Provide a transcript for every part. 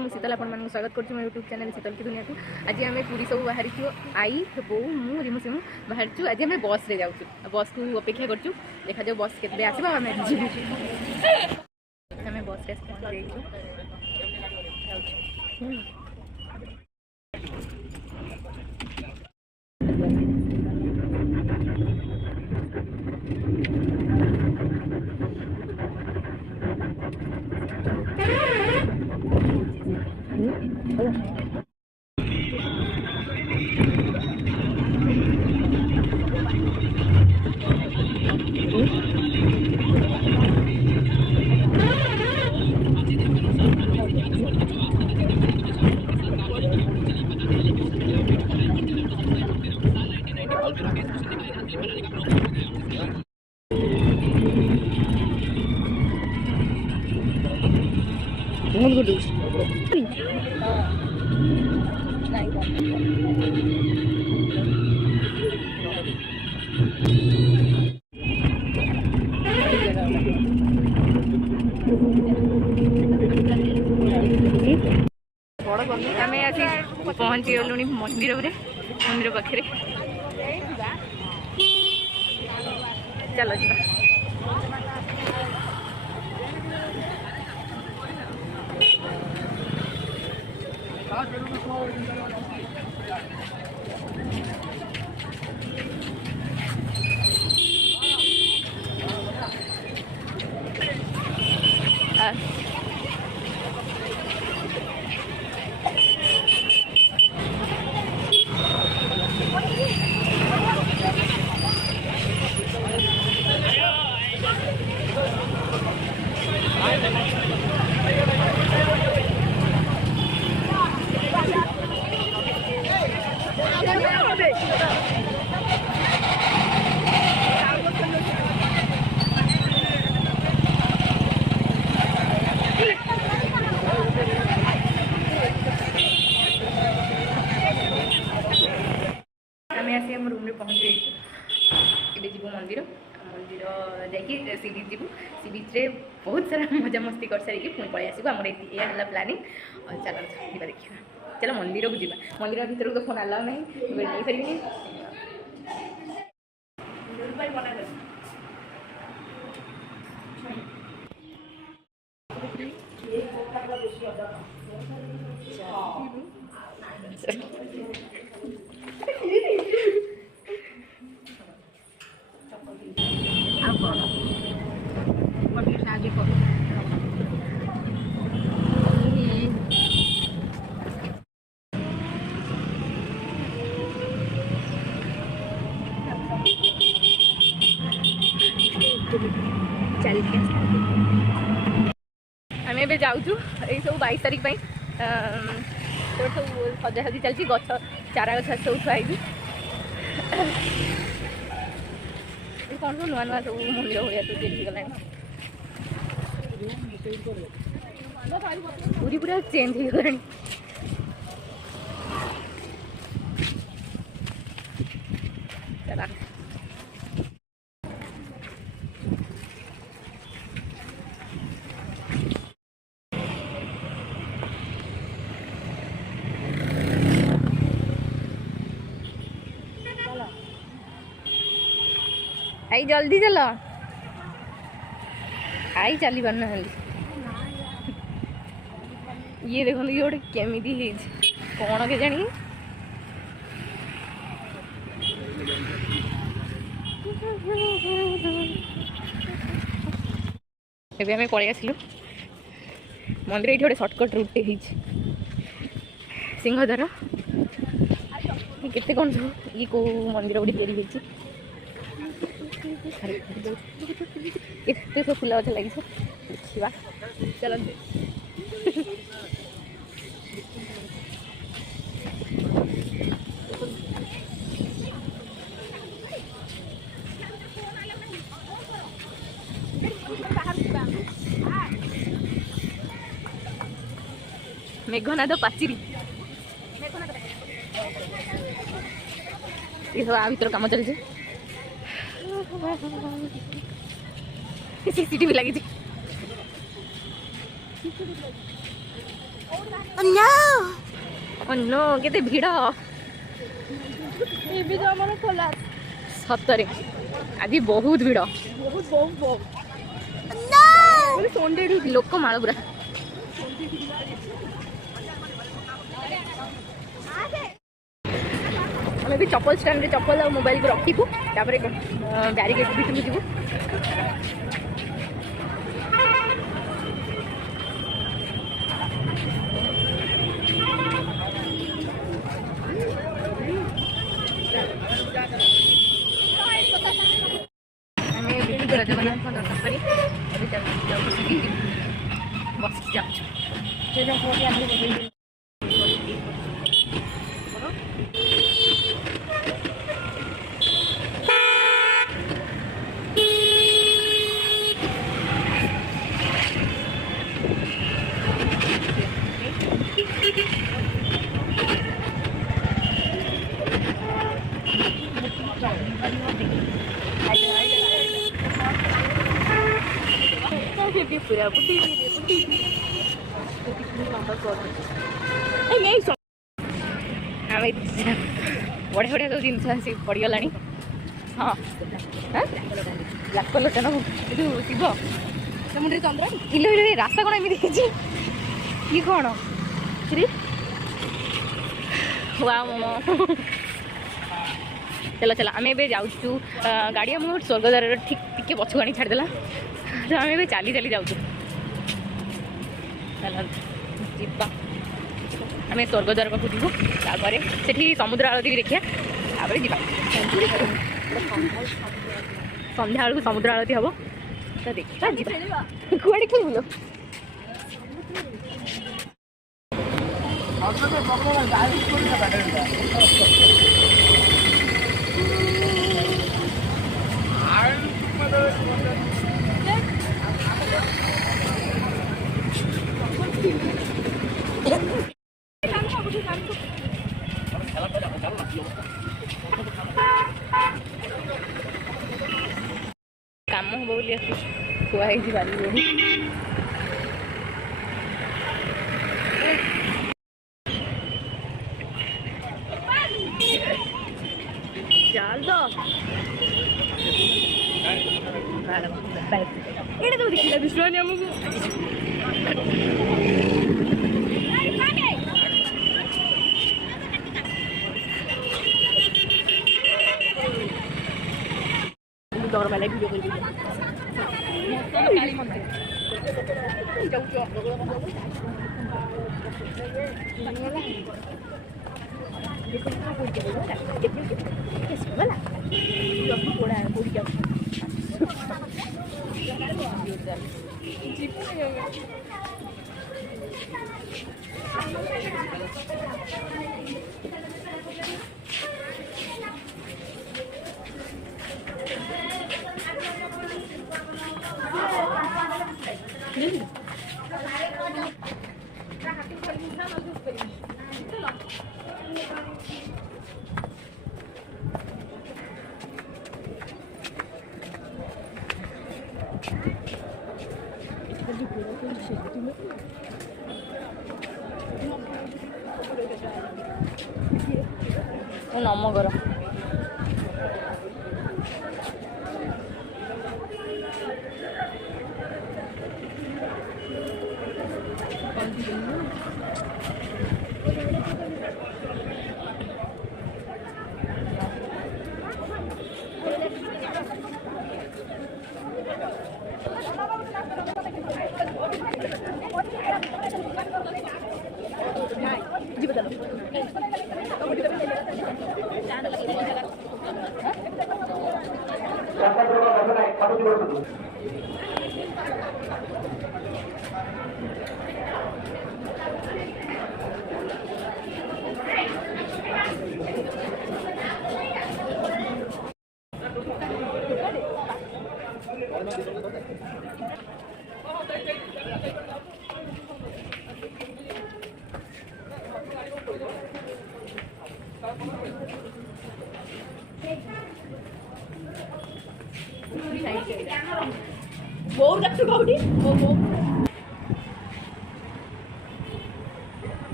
मुझे शीतल आपण स्वागत करुँ मो यूट्यूब चैनल शीतल की दुनिया को। आज आम पूरी सब बाहर आई बो मु रिमु सिमु बाहर आज आम बस रे जाऊँ बस को अपेक्षा करूँ देखा जाऊ बस के आस बस आम आसी पहुँची गलु मंदिर मंदिर पाखे चलो जी रूम रे पहुँच गई जीव मंदिर मंदिर जाकि सी बीच जीव सी बीच रे बहुत सारा मजा मस्ती कर सारी पुणी पलि आसू आम ये प्लानिंग चलो देखा चलो मंदिर को जीवा मंदिर भर तो फोन आलाउ ना नहीं पारि आम ए जाऊँ यही सब 22 तारीख सब सजासजी चलती गछ चारा गछ सब थी कौन सब नुआ नुआ सब मंदिर भाया तो गला पूरी पूरा चेंज हो गला चला आई जल्दी चलो आई चली पारना ये देखो ये गोटे केमी कौन के जानी एबे हमें पलि आसिलु मंदिर ये गोटे सर्टकट रूटे सिंहद्वार केते कौन सब ये कौ मंदिर गोटे तैयारी एते सब फुल गछ लगी देखा चल मेघनाद पाचिरी ये सब आ भर कम चलছে सीसीटीवी लगी नो केते भिड़ सतरे आज बहुत भिड़ लोक माल पूरा आम भी चप्पल स्टैंड चप्पल और मोबाइल को रखीबू बैरिकेड भी जीवु जगन्नाथ दर्शन करी बस जाऊँ पूरा बढ़िया बढ़िया सब जिन आसी पड़गला हाँ ब्लाक कलर टा शिव मुंडे चंद्र किलो रास्ता कौन एमती ये कौन श्री चलो चलो आम ए जाऊँ गाड़ी आम स्वर्गद्वार ठीक टिके पछू आनी छाड़देला तो आम ए चली चली जाऊँ जीवा आम स्वर्गद्वार पाक जीवु से समुद्र आरती भी देखिए जा संध्या बेलू समुद्र आरती हम तो देखा कड़े खेल काम हम बोली खुआई बारी चाल तो देखिए विश्वास आमको डर मैं वीडियो नम कर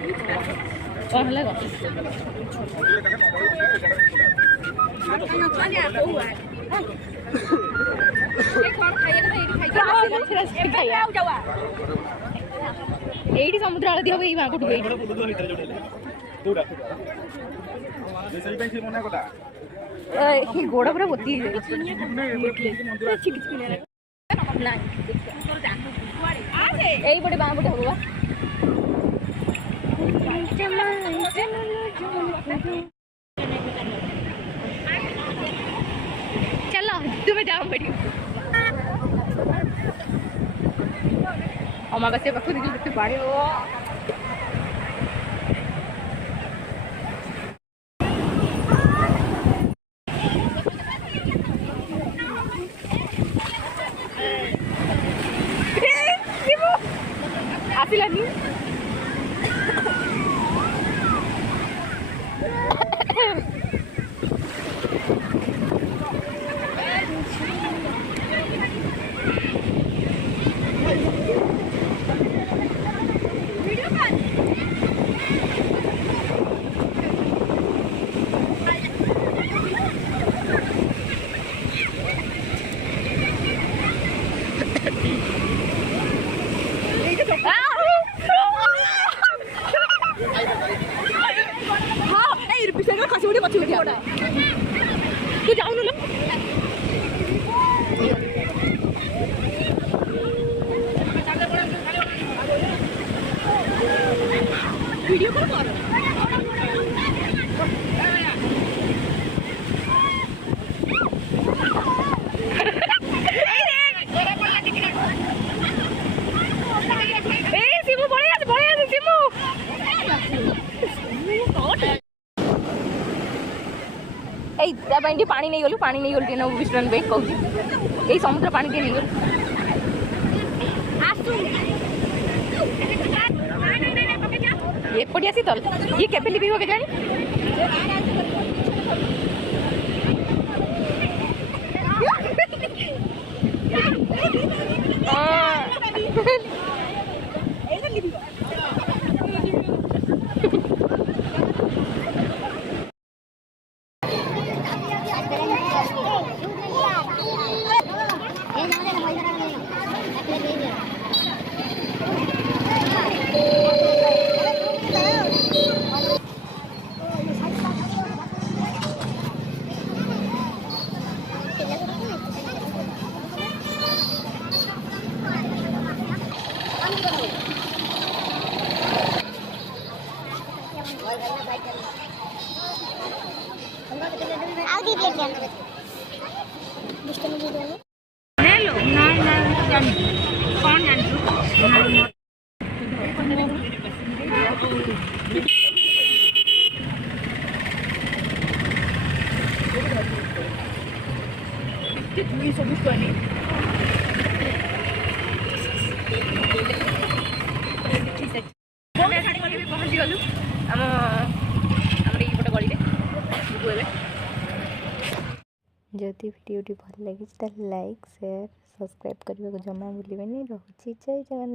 କ'ଣ ହେଲା କ'ଣ ଏଇଠି ସମୁଦ୍ର ଆଳତି ହବ ଏଇ ମାଙ୍କଠୁ ଗୋଡ଼ ପୁରା ପୋତି ଏଇପଟେ ବାଁ ପଟେ ହବ ବା चलो तुम्हें जाओ बढ़िया अमावस्या पाखु देखते पानी आसिलानी तू जाऊ ना वीडियो कॉल कर सिमू बड़े सिमू पानी नहीं गलु विश्राम बैंक कहूँ यही समुद्र पानी टे नहीं गलु एपटे आसी तल ये केबे लिबी होके जानी पहुँची गलु आम ये गली जदि वीडियो भल लगी लाइक शेयर सब्सक्राइब करने को जमा भूलें। रोचे जय जगन्नाथ।